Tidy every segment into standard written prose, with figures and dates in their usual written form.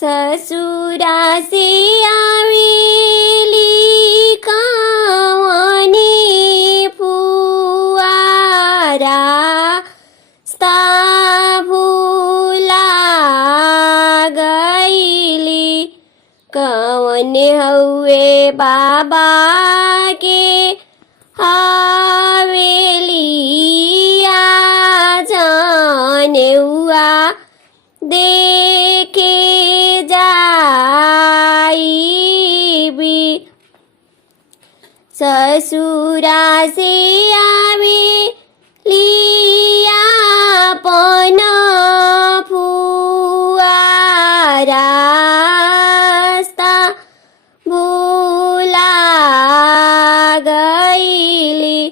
ससुरा से आवेली कवने फुआरा स्ता भूला गईली कवन हउए बाबा के हवेलिया जनेउआ देखे जाइबी ससुरा से आवेली आपन फुआरा स्ता भूला गईली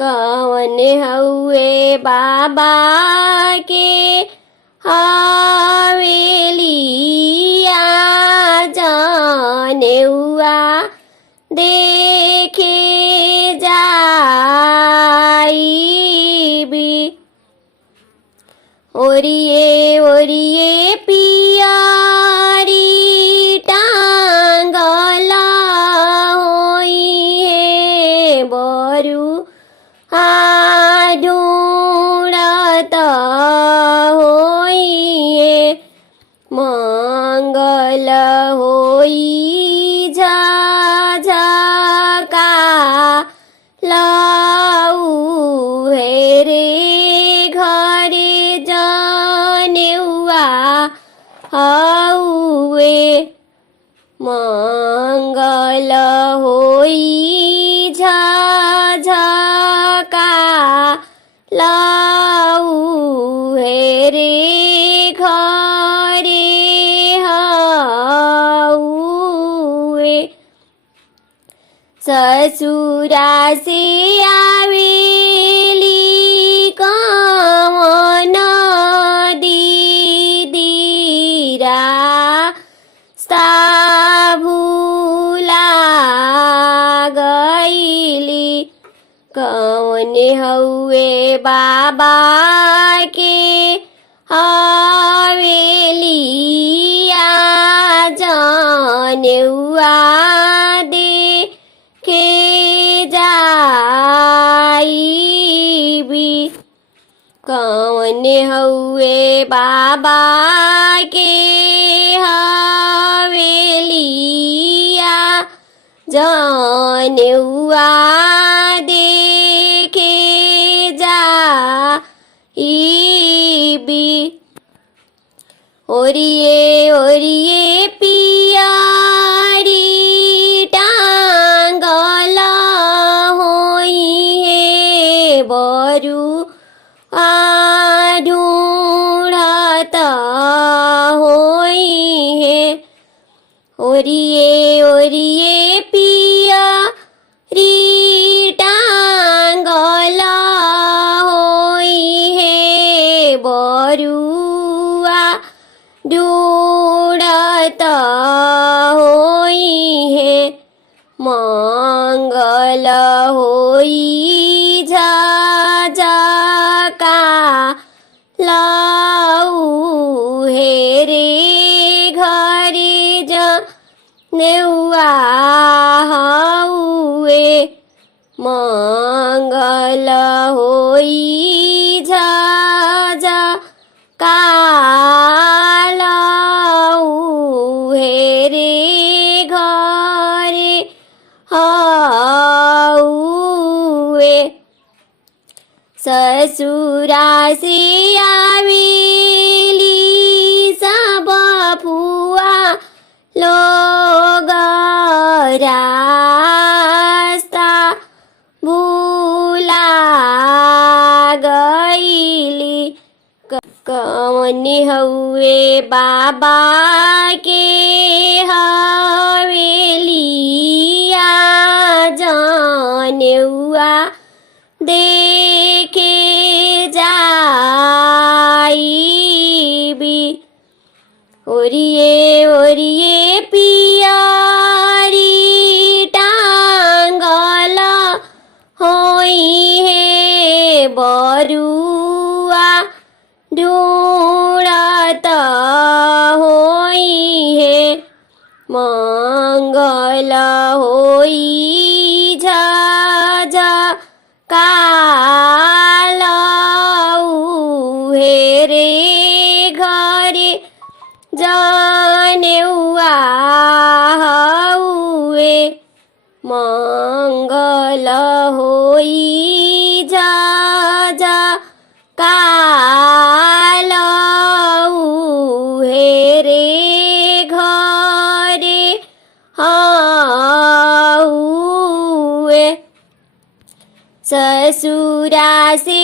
कवन हउए बाबा के हवेलिया जनेउआ देखे जाइबी ओरिए ओरिए पियारी टांगल होइहे बरु ढूंढत होइहे मंगल होई झझका लऊ हेरे घरे जनेउआ हउए मंगल होई झझका लऊ हेरे घरे हउए ससुरा से आवेली कवन दीदीरा स्ता भूला गईली कवन हउए बाबा के हवेलिया जनेउआ देखे जाइबी कवन हउए बाबा के हवेलिया जनेउआ देखे जाइबी ओरिए ओरिए पियारी टांगल होइहे बरु ढूंढत होइहे ओरिए ओरिए पियारी टांगल होइहे बरुआ ढूंढत होइहे मंगल होई झझका लऊ हेरे घरे जनेउआ हउए मंगल होई झझका लऊ हेरे घरे हउए ससुरा से आवेली सब फुआ लोग रास्ता भूला गईली कवन हउए बाबा के हवेलिया जनेउआ देखे जाइबी ओरिए ओरिए पियारी टांगल होइहे बरुआ ढूंढत होई મંગલ હોઈ જજ કાલ ઉહે રે ઘરે જાને હુએ મંગલ હોઈ જજ કાલ ઉહે રે ઘરે हुए ससुरा से